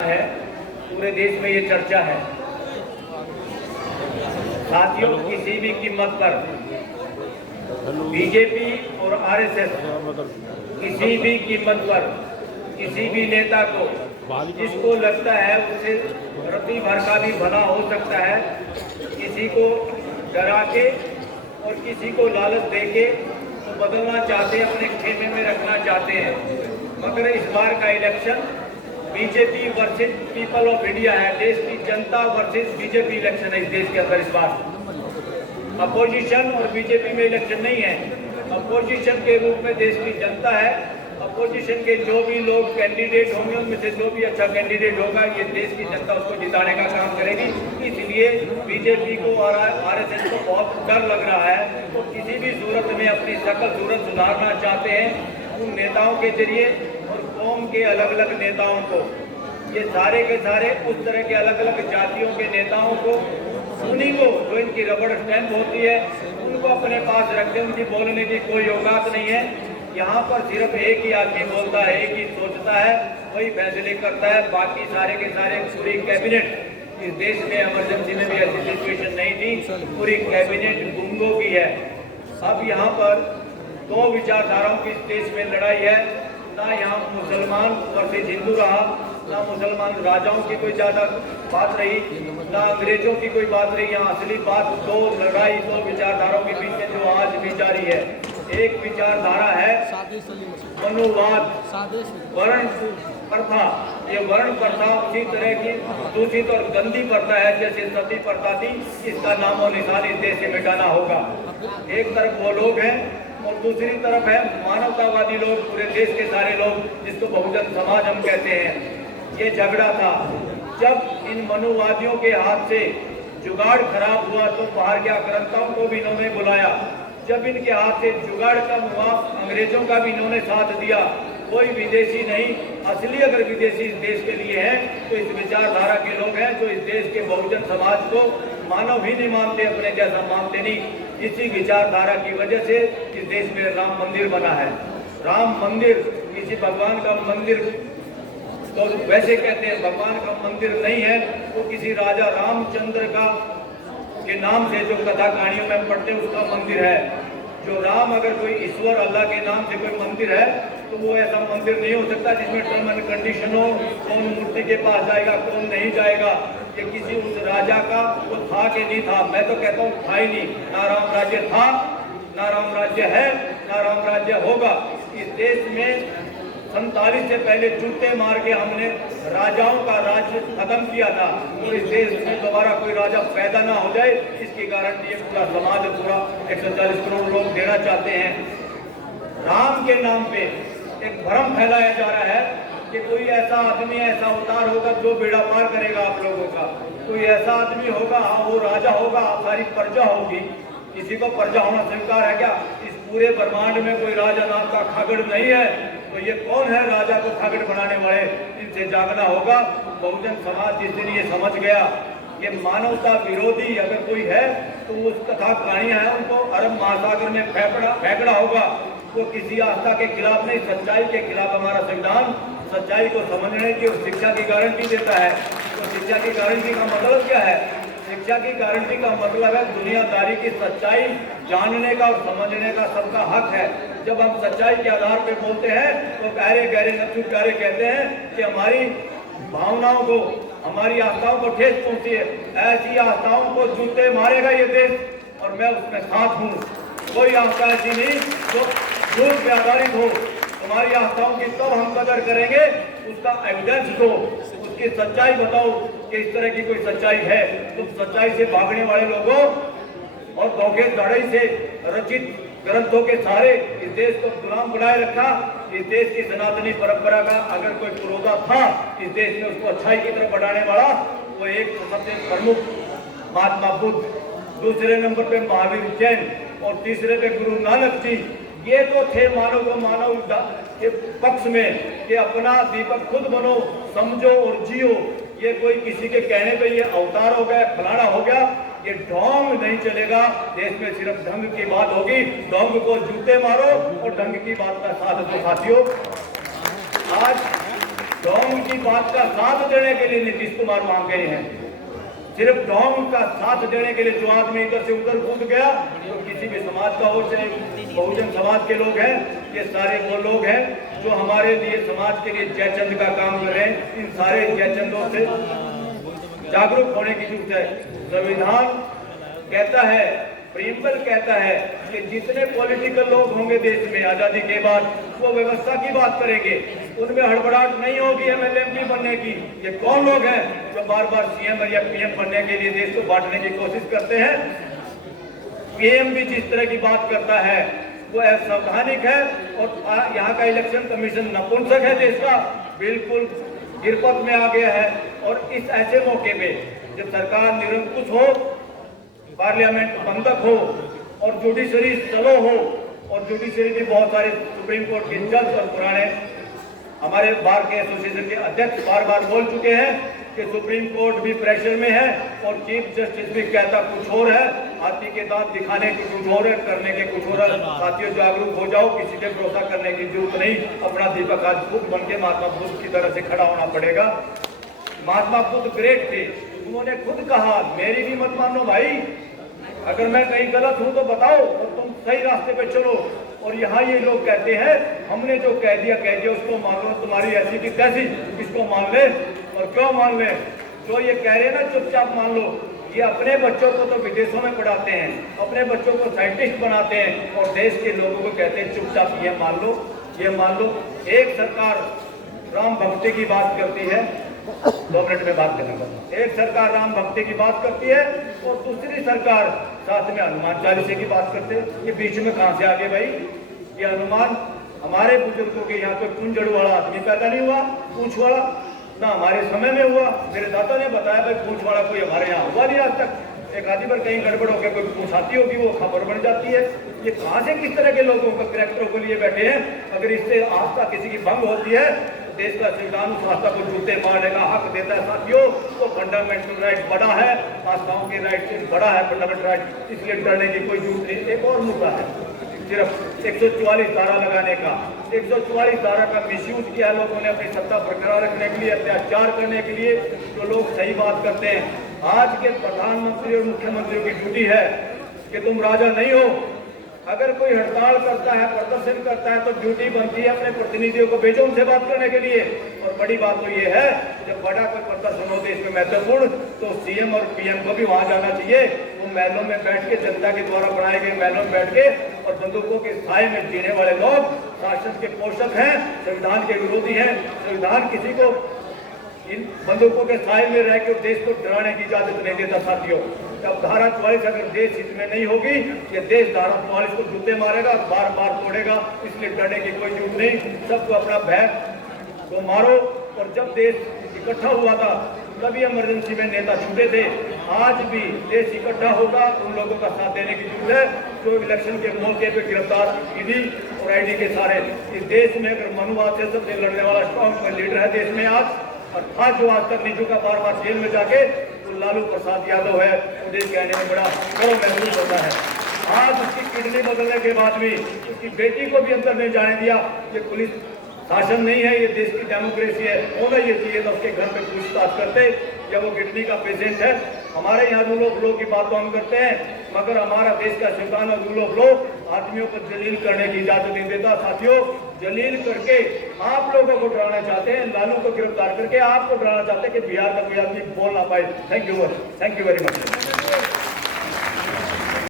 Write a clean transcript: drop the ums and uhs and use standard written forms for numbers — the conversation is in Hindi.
है, पूरे देश में ये चर्चा है। साथियों, किसी भी कीमत पर बीजेपी और आरएसएस किसी भी कीमत पर किसी भी नेता को जिसको लगता है उसे रत्ती भर का भी भला हो सकता है, किसी को डरा के और किसी को लालच दे के तो बदलना चाहते हैं, अपने खेमे में रखना चाहते हैं। मगर इस बार का election BJP versus people of India है, देश की जनता वर्सेस बीजेपी इलेक्शन है। इस देश के अंदर इस बार अपोजिशन और बीजेपी में इलेक्शन नहीं है। अपोजिशन के रूप में देश की जनता है। अपोजिशन के जो भी लोग कैंडिडेट होंगे उनमें से जो भी अच्छा कैंडिडेट होगा, ये देश की जनता उसको जिताने का काम करेगी। इसलिए बीजेपी को और आरएसएस को बहुत डर लग रहा है। तो किसी भी सूरत में अपनी शकल सूरत सुधारना चाहते हैं उन नेताओं के जरिए और कौम के अलग अलग नेताओं को, ये सारे के सारे उस तरह के अलग अलग जातियों के नेताओं को, उन्हीं को जो इनकी रबड़ स्टैंप होती है उनको अपने पास रखते हैं। उनकी बोलने की कोई औकात नहीं है। यहाँ पर सिर्फ एक ही आदमी बोलता है, एक ही सोचता है, वही फैसले करता है। बाकी सारे के सारे पूरी कैबिनेट, इस देश में इमरजेंसी में भी ऐसी सिचुएशन नहीं थी, पूरी कैबिनेट गुंगों की है। अब यहाँ पर दो विचारधाराओं की इस देश में लड़ाई है। ना यहाँ मुसलमान वर्सेस हिंदू रहा, ना मुसलमान राजाओं की कोई ज्यादा बात रही, ना अंग्रेजों की कोई बात रही। यहाँ असली बात दो लड़ाई, दो विचारधाराओं के बीच में जो आज भी जारी है। एक विचारधारा है मनुवाद, वर्ण प्रथा। ये वर्ण प्रथा उसी तरह की दूषित और गंदी प्रथा है जैसे सती प्रथा थी। इसका नामो निशान इस देश से मिटाना होगा। एक तरफ वो लोग हैं और दूसरी तरफ है मानवतावादी लोग, पूरे देश के सारे लोग, जिसको बहुजन समाज हम कहते हैं। ये झगड़ा था। जब इन मनुवादियों के हाथ से जुगाड़ खराब हुआ तो बाहर के आक्रांताओं को भी इन्होंने बुलाया। जब इनके हाथ से जुगाड़ कम हुआ, अंग्रेजों का भी इन्होंने साथ दिया। कोई विदेशी नहीं, असली अगर विदेशी इस देश के लिए हैं तो इस विचारधारा के लोग हैं जो इस देश के बहुजन समाज को मानव ही नहीं मानते, अपने जैसा मानते नहीं। इसी विचारधारा की वजह से इस देश में राम मंदिर बना है। राम मंदिर किसी भगवान का मंदिर तो वैसे कहते हैं, भगवान का मंदिर नहीं है, वो किसी राजा रामचंद्र का के नाम से जो कथा कहानियों में पढ़ते हैं उसका मंदिर है। जो राम अगर कोई ईश्वर अल्लाह के नाम से कोई मंदिर है तो वो ऐसा मंदिर नहीं हो सकता जिसमें टर्म एंड कंडीशन हो, कौन मूर्ति के पास जाएगा कौन नहीं जाएगा। ये किसी उस राजा का वो था कि नहीं था, मैं तो कहता हूँ था ही नहीं। ना राम राज्य था, ना राम राज्य है, ना राम राज्य होगा। इस देश में 47 से पहले जूते मार के हमने राजाओं का राज्य खत्म किया था। तो इस देश में दोबारा कोई राजा पैदा ना हो जाए, इसकी गारंटी ये पूरा समाज, पूरा 140 करोड़ लोग देना चाहते हैं। राम के नाम पे एक भ्रम फैलाया जा रहा है कि कोई ऐसा आदमी, ऐसा अवतार होगा जो बेड़ा पार करेगा आप लोगों का। कोई ऐसा आदमी होगा, हाँ वो राजा होगा, सारी प्रजा होगी। किसी को प्रजा होना स्वीकार है क्या? इस पूरे ब्रह्मांड में कोई राजा नाम का खगड़ नहीं है। तो ये कौन है राजा को खगड़ बनाने वाले? इनसे जागना होगा। बहुजन समाज जिस दिन ये समझ गया ये मानवता विरोधी अगर कोई है तो उस कथा कहानियां हैं उनको अरब महासागर में फेंकना होगा। वो किसी आस्था के खिलाफ नहीं, सच्चाई के खिलाफ। हमारा संविधान सच्चाई को समझने की और शिक्षा की गारंटी देता है। तो शिक्षा की गारंटी का मतलब क्या है? शिक्षा की गारंटी का मतलब है दुनियादारी की सच्चाई जानने का और समझने का सबका हक है। जब हम सच्चाई के आधार पर बोलते हैं तो गहरे गहरे नथुर प्यारे कहते हैं कि हमारी भावनाओं को, हमारी आस्थाओं को ठेस पहुंची है। ऐसी आस्थाओं को जूते मारेगा ये देश और मैं उसमें साथ हूँ। कोई आस्था ऐसी नहीं जो झूठ पे आधारित हो। हमारी आस्थाओं की तब हम कदर करेंगे उसका एविडेंस दो, उसकी सच्चाई बताओ कि इस तरह की कोई सच्चाई है। तुम सच्चाई से भागने वाले लोगों और धोखेधड़ी से रचित ग्रंथों के सहारे इस देश को गुलाम बनाए रखा। इस देश की सनातनी परंपरा का अगर कोई पुरोधा था इस देश में, उसको अच्छाई की तरफ बढ़ाने वाला, वो एक सबसे प्रमुख महात्मा बुद्ध, दूसरे नंबर पे महावीर जैन और तीसरे पे गुरु नानक जी। ये तो थे मानव को मानव के पक्ष में कि अपना दीपक खुद बनो, समझो और जियो। ये कोई किसी के कहने पे ये अवतार हो गया, फलाना हो गया, ये ढोंग नहीं चलेगा। देश में सिर्फ ढंग की बात होगी। ढोंग को जूते मारो और ढंग की बात का साथ दो। साथियों, आज डोंग की बात का साथ देने के लिए नीतीश कुमार मांग गए हैं। सिर्फ डोंग का साथ देने के लिए जो आदमी इधर से उधर कूद गया, तो किसी भी समाज का हो, चाहे बहुजन समाज के लोग हैं, ये सारे वो लोग हैं जो हमारे लिए समाज के लिए जयचंद का काम कर रहे हैं। इन सारे जयचंदों से जागरूक होने की जरूरत है। संविधान कहता है, प्रियम्बल कहता है कि जितने पॉलिटिकल लोग होंगे देश में आजादी के बाद, वो व्यवस्था की बात करेंगे, उनमें हड़बड़ाहट नहीं होगी एमएलए बनने की। ये कौन लोग हैं जो बार बार सीएम या पीएम बनने के लिए देश को बांटने की कोशिश करते हैं? पीएम भी जिस तरह की बात करता है वो असंवैधानिक है, और यहाँ का इलेक्शन कमीशन नपुंसक है, देश का बिल्कुल गिरपत में आ गया है। और इस ऐसे मौके पे जब सरकार निरंकुश हो, पार्लियामेंट बंधक हो और जुडिशरी स्लो हो, और जुडिशरी भी बहुत सारे सुप्रीम कोर्ट के जज और पुराने हमारे बार के एसोसिएशन के अध्यक्ष बार बार बोल चुके हैं कि सुप्रीम कोर्ट भी प्रेशर में है और चीफ जस्टिस भी कहता कुछ और है, हाथी के दांत दिखाने की कुछ और है, करने के कुछ और है। साथियों, जागरूक हो जाओ, किसी पे भरोसा करने की जरूरत नहीं। अपना दीपक आज खुद बन के महात्मा बुद्ध की तरह से खड़ा होना पड़ेगा। महात्मा बुद्ध ग्रेट थे, उन्होंने खुद कहा मेरी भी मत मानो भाई, अगर मैं कहीं गलत हूं तो बताओ और तुम सही रास्ते पे चलो। और यहाँ ये लोग कहते हैं हमने जो कह दिया उसको मान लो, तुम्हारी ऐसी की तैसी, इसको मान ले। और क्यों मान ले? जो ये कह रहे हैं ना चुपचाप मान लो, ये अपने बच्चों को तो विदेशों में पढ़ाते हैं, अपने बच्चों को साइंटिस्ट बनाते हैं, और देश के लोगों को कहते हैं चुपचाप ये मान लो, ये मान लो। एक सरकार राम भक्ति की बात करती है, 2 मिनट में बात करना। एक सरकार राम भक्ति की बात करती है और दूसरी सरकार साथ में हनुमान चालीसे की बात करते हैं। ये बीच में कहां से आ गए भाई? ये हनुमान हमारे बुजुर्गों के यहाँ कोई कुंजड़ वाला आदमी पैदा नहीं हुआ, पूंछ वाला, ना हमारे समय में हुआ। मेरे दादा ने बताया भाई पूंछ वाला कोई हमारे यहाँ हुआ नहीं आज तक। एक आदि पर कहीं गड़बड़ होकर कोई पूंछ आती होगी, वो खबर बन जाती है। ये कहां से किस तरह के लोगों का कैरेक्टरों को लिए बैठे हैं? अगर इससे आस्था किसी की भंग होती है, देश का संविधान उस आस्था को जूते मारने का हक देता है। साथियों, तो फंडामेंटल राइट बड़ा है, आस्थाओं के राइट से बड़ा है फंडामेंटल राइट, इसलिए डरने की कोई जरूरत नहीं। एक और मुद्दा है, सिर्फ 144 धारा लगाने का। 144 धारा का मिसयूज किया लोगों ने अपनी सत्ता बरकरार रखने के लिए, अत्याचार करने के लिए। जो लोग सही बात करते हैं, आज के प्रधानमंत्री और मुख्यमंत्रियों की ड्यूटी है कि तुम राजा नहीं हो। अगर कोई हड़ताल करता है, प्रदर्शन करता है, तो ड्यूटी बनती है अपने प्रतिनिधियों को भेजो उनसे बात करने के लिए। और बड़ी बात तो ये है, जब बड़ा कोई प्रदर्शन हो देश में महत्वपूर्ण, तो सीएम और पीएम को भी वहां जाना चाहिए। वो महलों में बैठ के, जनता के द्वारा बनाए गए महलों में बैठ के, और बंदूकों के साए में जीने वाले लोग शासन के पोषक हैं, संविधान के विरोधी हैं। संविधान किसी को इन बंदूकों के साए में रह के देश को डराने की इजाजत नहीं देता। साथियों, अब धारा 44 अगर देश हित में नहीं होगी, ये देश धारा 44 को जूते मारेगा, बार बार तोड़ेगा। इसलिए डरने की कोई जरूरत नहीं। सबको अपना भय को मारो। और जब देश इकट्ठा हुआ था तभी इमरजेंसी में नेता छूटे थे। आज भी देश इकट्ठा होगा, उन लोगों का साथ देने की जरूरत है जो इलेक्शन के मौके पे गिरफ्तार ईडी और आईडी के सारे। इस देश में अगर मनुवाद से सबसे लड़ने वाला स्ट्रॉन्ग लीडर है देश में आज, और आज जो आज तक नहीं झुका, बार बार जेल में जाके, तो लालू प्रसाद यादव है। मुझे कहने में बड़ा गर्व महसूस होता है। आज उसकी किडनी बदलने के बाद भी उसकी बेटी को भी अंदर नहीं जाने दिया। ये पुलिस शासन नहीं है, ये देश की डेमोक्रेसी है। होना ये चाहिए तो उसके घर पे पूछताछ करते, या वो किडनी का पेशेंट है। हमारे यहाँ रूल ऑफ लॉ की बात तो हम करते हैं, मगर हमारा देश का संविधान और रूल ऑफ लॉ आदमियों को जलील करने की इजाजत नहीं देता। साथियों, जलील करके आप लोगों को डराना चाहते हैं, लालू को गिरफ्तार करके आपको डराना चाहते हैं कि बिहार का कोई आदमी बोल ना पाए। Thank you very much.